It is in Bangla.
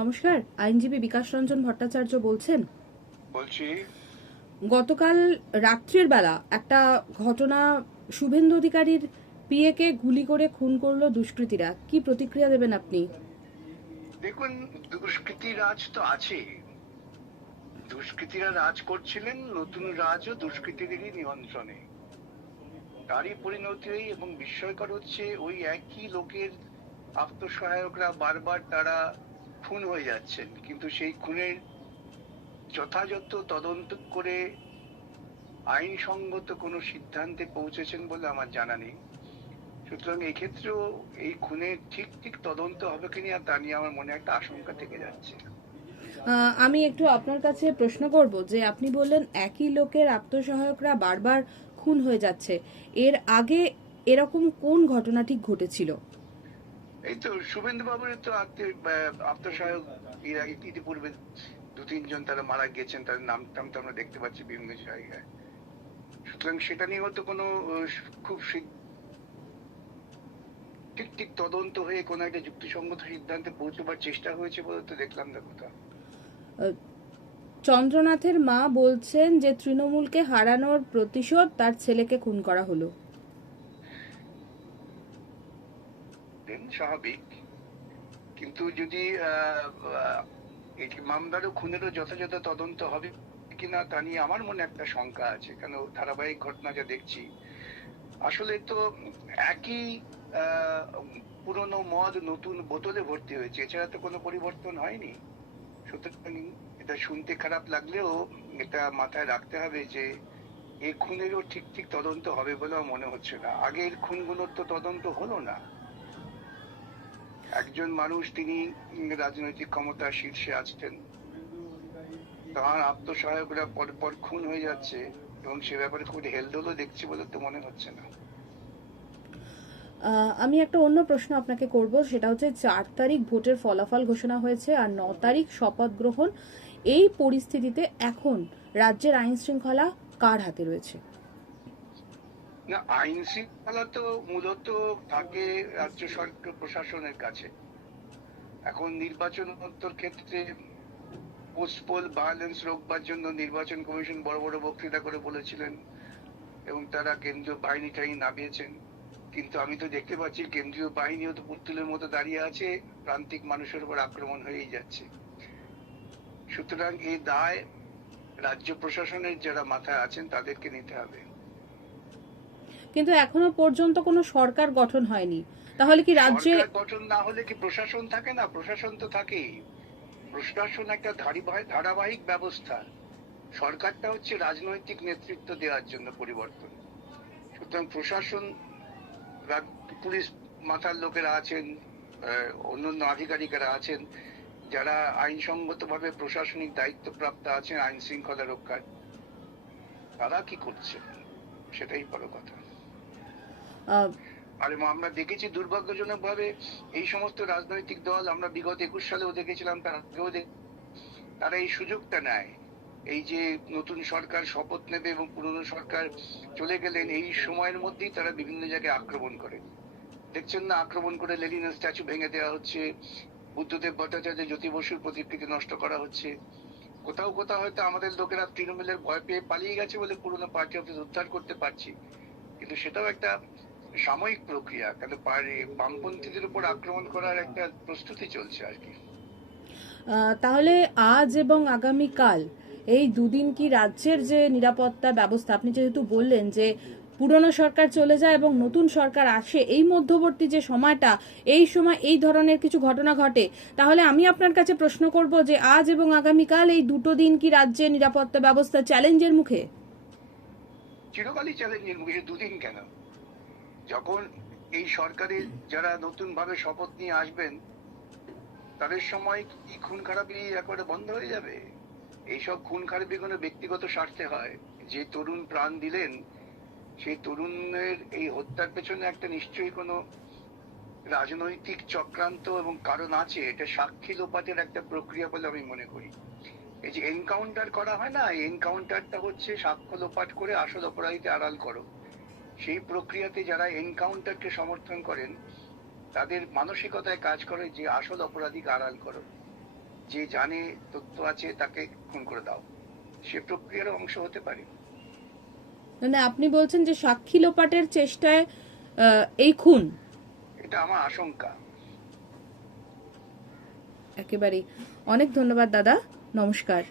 নমস্কার, আইনজীবী বিকাশ রঞ্জন ভট্টাচার্য বলছেন। বলছি গতকাল রাত্রির বেলা একটা ঘটনা, শুভেন্দু অধিকারীর পিএকে গুলি করে খুন করলো দুষ্কৃতীরা। কি প্রতিক্রিয়া দেবেন আপনি? দেখুন, দুষ্কৃতি রাজ তো আছে। দুষ্কৃতীরা রাজ করছিলেন, নতুন রাজও দুষ্কৃতীদেরই নিয়ন্ত্রণে। তারই পরিণতি এবং বিস্ময়কর হচ্ছে ওই একই লোকের আত্মসহায়করা বারবার তারা খুন হয়ে যাচ্ছেন, কিন্তু সেই খুনের যথাযথ তদন্ত করে আইনসঙ্গত কোনো সিদ্ধান্তে পৌঁছেছেন বলে আমার জানা নেই। সুতরাং এই ক্ষেত্রেও এই খুনের ঠিক তদন্ত হবে কিনা তা নিয়ে আমার মনে একটা আশঙ্কা থেকে যাচ্ছে। আমি একটু আপনার কাছে প্রশ্ন করব যে আপনি বললেন একই লোকের আত্মসহায়করা বারবার খুন হয়ে যাচ্ছে, এর আগে এরকম কোন ঘটনা ঠিক ঘটেছিল? এই তো শুভেন্দু বাবুর তো আত্মসহায়ক ইতিপূর্বে 2-3 জন তারা মারা গেছেন, তাদের নাম টাম তো আমরা দেখতে পাচ্ছি বিভিন্ন জায়গায়। সুতরাং সেটা নিয়েও তো কোনো খুব ঠিক তদন্ত হয়ে কোনো একটা যুক্তিসঙ্গত সিদ্ধান্তে পৌঁছবার চেষ্টা হয়েছে বলে তো দেখলাম না কোথাও। চন্দ্রনাথের মা বলছেন যে তৃণমূলকে হারানোর প্রতিশোধ তার ছেলেকে খুন করা হলো। স্বাভাবিক, কিন্তু যদি মামলারও খুনেরও যথাযথ তদন্ত হবে কিনা তা নিয়ে আমার মনে একটা শঙ্কা আছে। কেন, ধারাবাহিক ঘটনা যা দেখছি, আসলে তো একই পুরনো মদ নতুন বোতলে ভর্তি হয়েছে, এছাড়া তো কোনো পরিবর্তন হয়নি। সুতরাং এটা শুনতে খারাপ লাগলেও এটা মাথায় রাখতে হবে যে এই খুনেরও ঠিক তদন্ত হবে বলে আমার মনে হচ্ছে না। আগের খুনগুলোর তো তদন্ত হলো না। একজন মানুষ, তিনি রাজনৈতিক ক্ষমতার শীর্ষে আছেন, তার আত্মসহায়করা পরপর খুন হয়ে যাচ্ছে এবং সে ব্যাপারে খুব হেলদোলও দেখছি বলে তো মনে হচ্ছে না। আমি একটা অন্য প্রশ্ন আপনাকে করব, সেটা হচ্ছে 4 তারিখ ভোটের ফলাফল ঘোষণা হয়েছে আর 9 তারিখ শপথ গ্রহণ। এই পরিস্থিতিতে এখন রাজ্যের আইন শৃঙ্খলা কার হাতে রয়েছে? না, আইন শৃঙ্খলা তো মূলত থাকে রাজ্য সরকার প্রশাসনের কাছে। এখন নির্বাচনোত্তর ক্ষেত্রে পোস্টপোল ভায়োলেন্স রোকবার জন্য নির্বাচন কমিশন বড় বড় বক্তৃতা করে বলেছিলেন এবং তারা কেন্দ্রীয় বাহিনী টাহিনী নামিয়েছেন, কিন্তু আমি তো দেখতে পাচ্ছি কেন্দ্রীয় বাহিনীও তো পুতুলের মতো দাঁড়িয়ে আছে, প্রান্তিক মানুষের উপর আক্রমণ হয়েই যাচ্ছে। সুতরাং এই দায় রাজ্য প্রশাসনের যারা মাথায় আছেন তাদেরকে নিতে হবে। কিন্তু এখনো পর্যন্ত কোনো সরকার গঠন হয়নি, তাহলে কি রাজ্যে সরকার গঠন না হলে কি প্রশাসন থাকে না? প্রশাসন তো থাকেই। প্রশাসন একটা ধারাবাহিক ব্যবস্থা। সরকারটা হচ্ছে রাজনৈতিক নেতৃত্ব দেওয়ার জন্য পরিবর্তন। সুতরাং প্রশাসন, পুলিশ মাথার লোকেরা আছেন, অন্যান্য আধিকারিকেরা আছেন যারা আইনসঙ্গতভাবে প্রশাসনিক দায়িত্বপ্রাপ্ত আছেন আইন শৃঙ্খলা রক্ষার, তারা কি করছে সেটাই বড় কথা। আর আমরা দেখেছি দুর্ভাগ্যজনকভাবে এই সমস্ত রাজনৈতিক দল, আমরা বিগত 21 সালেও দেখেছিলাম, তার আগেও তারা এই সুযোগটা নেয়। এই যে নতুন সরকার শপথ নেবে এবং পুরনো সরকার চলে গেলেন, এই সময়ের মধ্যেই তারা বিভিন্ন জায়গায় আক্রমণ করে। দেখছেন না, আক্রমণ করে লেনিনের স্ট্যাচু ভেঙে দেওয়া হচ্ছে, বুদ্ধদেব ভট্টাচার্য জ্যোতি বসুর প্রতিকৃতি নষ্ট করা হচ্ছে। কোথাও কোথাও হয়তো আমাদের লোকেরা তৃণমূলের ভয় পেয়ে পালিয়ে গেছে বলে পুরনো পার্টি অফিস উদ্ধার করতে পারছি, কিন্তু সেটাও একটা সাময়িক প্রক্রিয়া। কেন, বামপন্থীদের উপর আক্রমণ করার একটা প্রস্তুতি চলছে আর কি। তাহলে আজ এবং আগামীকাল এই দুদিন কি রাজ্যের যে নিরাপত্তা ব্যবস্থা, আপনি যেহেতু বললেন যে পুরনো সরকার চলে যায় এবং নতুন সরকার আসে, এই মধ্যবর্তী যে সময়টা, এই সময় এই ধরনের কিছু ঘটনা ঘটে, তাহলে আমি আপনার কাছে প্রশ্ন করব যে আজ এবং আগামীকাল এই দুটো দিন কি রাজ্যের নিরাপত্তা ব্যবস্থা চ্যালেঞ্জের মুখে? চিরকালই চ্যালেঞ্জের মুখে। দুদিন কেন, যখন এই সরকারের যারা নতুন ভাবে শপথ নিয়ে আসবেন তাদের সময় কি খুন খারাপি একেবারে বন্ধ হয়ে যাবে? এইসব খুন খারাপি কোনো ব্যক্তিগত স্বার্থে হয়। যে তরুণ প্রাণ দিলেন, সেই তরুণের এই হত্যার পেছনে একটা নিশ্চয়ই কোনো রাজনৈতিক চক্রান্ত এবং কারণ আছে। এটা সাক্ষী লোপাটের একটা প্রক্রিয়া বলে আমি মনে করি। এই যে এনকাউন্টার করা হয় না, এই এনকাউন্টারটা হচ্ছে সাক্ষ্য লোপাট করে আসল অপরাধীকে আড়াল করো। সেই প্রক্রিয়াতে যারা এনকাউন্টারকে সমর্থন করেন তাদের মানসিকতায় কাজ করে যে আসল অপরাধীকে আড়াল করো। যে জানে তথ্য আছে তাকে খুন করে দাও, সে প্রক্রিয়ার অংশ হতে পারে। মানে আপনি বলছেন যে সাক্ষী লোপাটের চেষ্টায় এই খুন? এটা আমার আশঙ্কা। একেবারেই। অনেক ধন্যবাদ দাদা, নমস্কার।